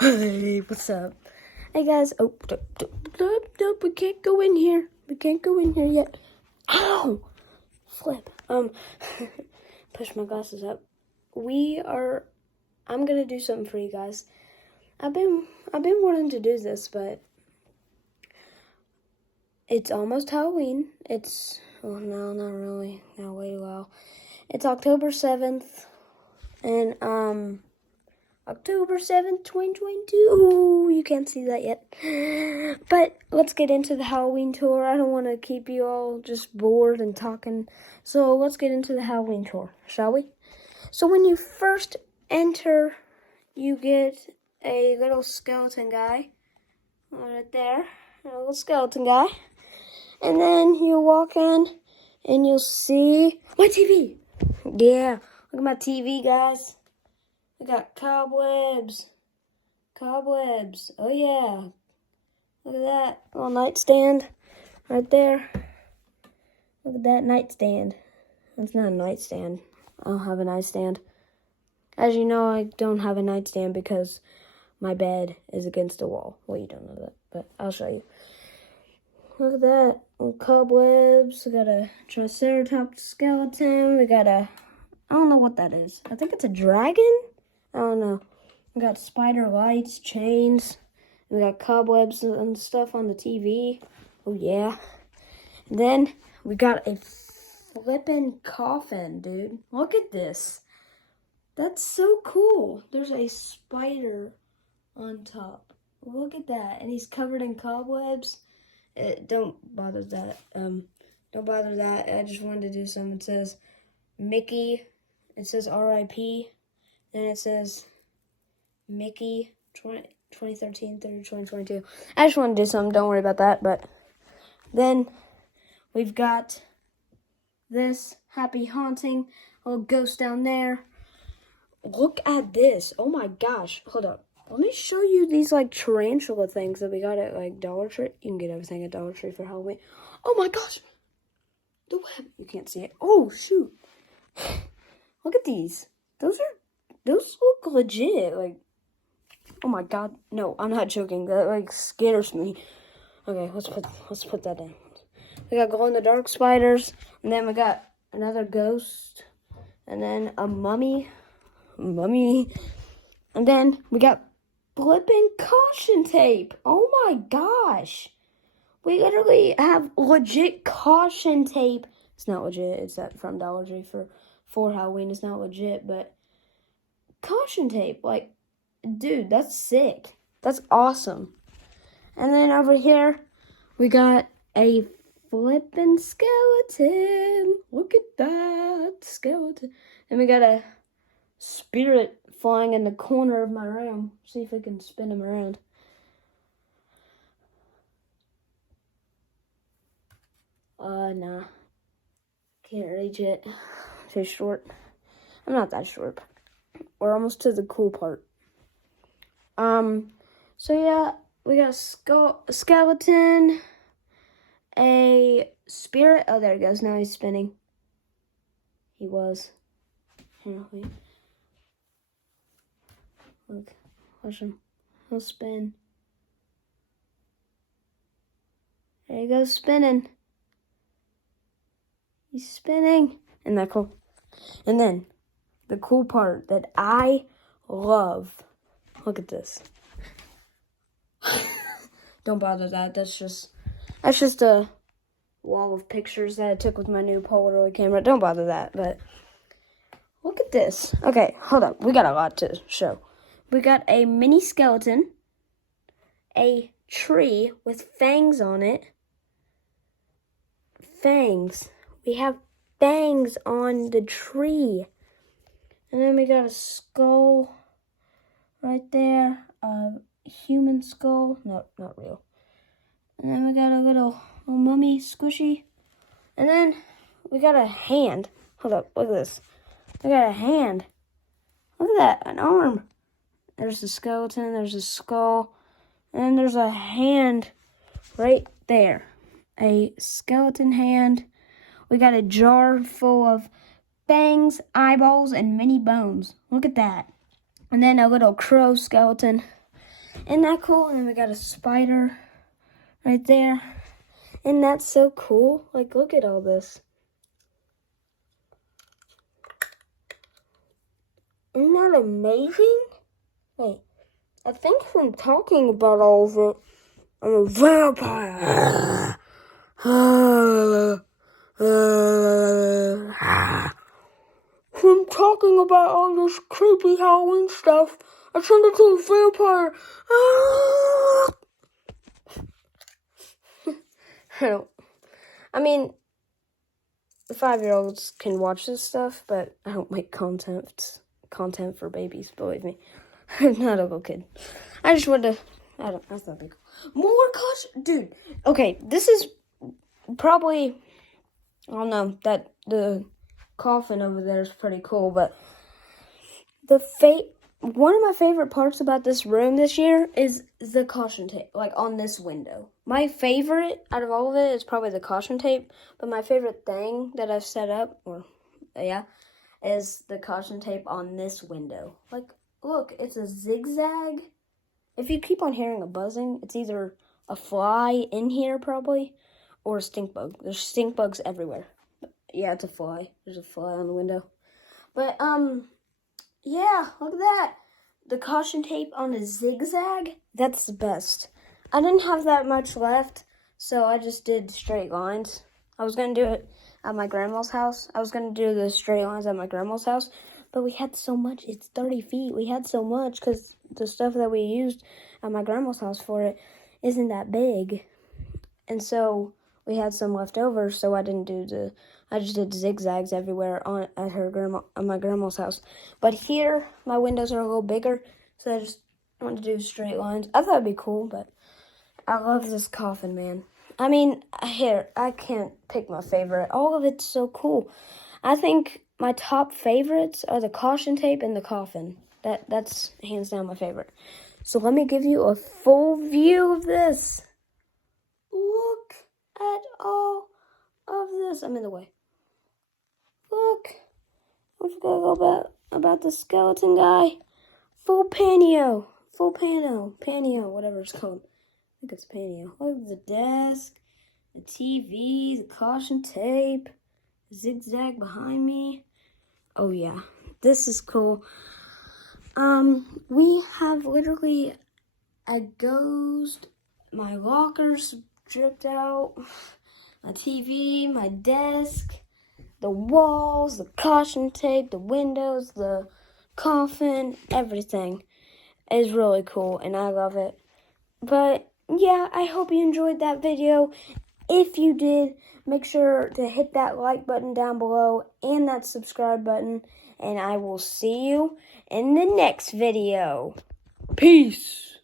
Hey, what's up? Hey guys. Oh, nope, we can't go in here. We can't go in here yet. Ow! Flip. Push my glasses up. I'm gonna do something for you guys. I've been wanting to do this, but it's almost Halloween. No, not really. Gotta wait a while. It's October 7th, and October 7th, 2022. Ooh, you can't see that yet. But let's get into the Halloween tour. I don't want to keep you all just bored and talking. So let's get into the Halloween tour, shall we? So when you first enter, you get a little skeleton guy. Right there. A little skeleton guy. And then you walk in and you'll see my TV. Yeah, look at my TV, guys. We got cobwebs. Cobwebs. Oh, yeah. Look at that little nightstand right there. Look at that nightstand. That's not a nightstand. I don't have a nightstand. As you know, I don't have a nightstand because my bed is against the wall. Well, you don't know that, but I'll show you. Look at that. Little cobwebs. We got a Triceratops skeleton. We got I don't know what that is. I think it's a dragon? I don't know. We got spider lights, chains. We got cobwebs and stuff on the TV. Oh, yeah. And then we got a flippin' coffin, dude. Look at this. That's so cool. There's a spider on top. Look at that. And he's covered in cobwebs. Don't bother that. Don't bother that. I just wanted to do something. It says Mickey. It says R.I.P. Then it says Mickey 2013 through 2022. I just want to do something. Don't worry about that. But then we've got this Happy Haunting. Little ghost down there. Look at this. Oh my gosh. Hold up. Let me show you these like tarantula things that we got at like Dollar Tree. You can get everything at Dollar Tree for Halloween. Oh my gosh. The web. You can't see it. Oh shoot. Look at these. Those look legit. Like, oh my god. No, I'm not joking. That like scares me. Okay, let's put that in. We got glow in the dark spiders, and then we got another ghost, and then a mummy, and then we got flipping caution tape. Oh my gosh. We literally have legit caution tape. It's not legit. It's that from Dollar Tree for Halloween. It's not legit, but caution tape. Like, dude, that's sick. That's awesome. And then over here, we got a flippin' skeleton. Look at that skeleton. And we got a spirit flying in the corner of my room. See if we can spin him around. Nah. Can't reach it. Too short. I'm not that short. We're almost to the cool part. So yeah, we got a skeleton, a spirit. Oh, there he goes. Now he's spinning. He was. Here, wait. Look, watch him. He'll spin. There he goes, spinning. He's spinning. Isn't that cool? And then, the cool part that I love. Look at this. Don't bother that. That's just a wall of pictures that I took with my new Polaroid camera. Don't bother that. But look at this. Okay, hold up. We got a lot to show. We got a mini skeleton, a tree with fangs on it. Fangs. We have fangs on the tree. And then we got a skull right there. A human skull. No, not real. And then we got a little mummy squishy. And then we got a hand. Hold up, look at this. We got a hand. Look at that, an arm. There's the skeleton, there's a skull, and then there's a hand right there. A skeleton hand. We got a jar full of fangs, eyeballs, and mini bones. Look at that. And then a little crow skeleton. Isn't that cool? And then we got a spider right there. And that's so cool. Like, look at all this. Isn't that amazing? Wait, I think I'm talking about all of it. I'm a vampire. I'm talking about all this creepy Halloween stuff. I turned into a vampire. I mean, the 5-year-olds can watch this stuff, but I don't make content for babies, believe me. I'm not a little kid. I just wanted to, that's not big. More caution, dude. Okay, this is probably, I don't know, that the coffin over there is pretty cool, but one of my favorite parts about this room this year is the caution tape, like on this window. My favorite out of all of it is probably the caution tape, but my favorite thing that I've set up, is the caution tape on this window. Like, look, it's a zigzag. If you keep on hearing a buzzing, it's either a fly in here probably, or a stink bug. There's stink bugs everywhere. Yeah, it's a fly. There's a fly on the window. But, yeah, look at that. The caution tape on a zigzag, that's the best. I didn't have that much left, so I just did straight lines. I was going to do it at my grandma's house. I was going to do the straight lines at my grandma's house, but we had so much. It's 30 feet. We had so much because the stuff that we used at my grandma's house for it isn't that big. And so we had some left over, so I just did zigzags everywhere at my grandma's house. But here, my windows are a little bigger, so I just wanted to do straight lines. I thought it'd be cool, but I love this coffin, man. I mean, here, I can't pick my favorite. All of it's so cool. I think my top favorites are the caution tape and the coffin. That's hands down my favorite. So let me give you a full view of this. Look at all of this. I'm in the way. Look. I forgot about the skeleton guy. Full panio, whatever it's called. I think it's panio. Look at the desk, the TV, the caution tape, zigzag behind me. Oh yeah, this is cool. We have literally a ghost. My lockers dripped out. My TV, my desk, the walls, the caution tape, the windows, the coffin, everything is really cool, and I love it. But yeah, I hope you enjoyed that video. If you did, make sure to hit that like button down below and that subscribe button, and I will see you in the next video. Peace.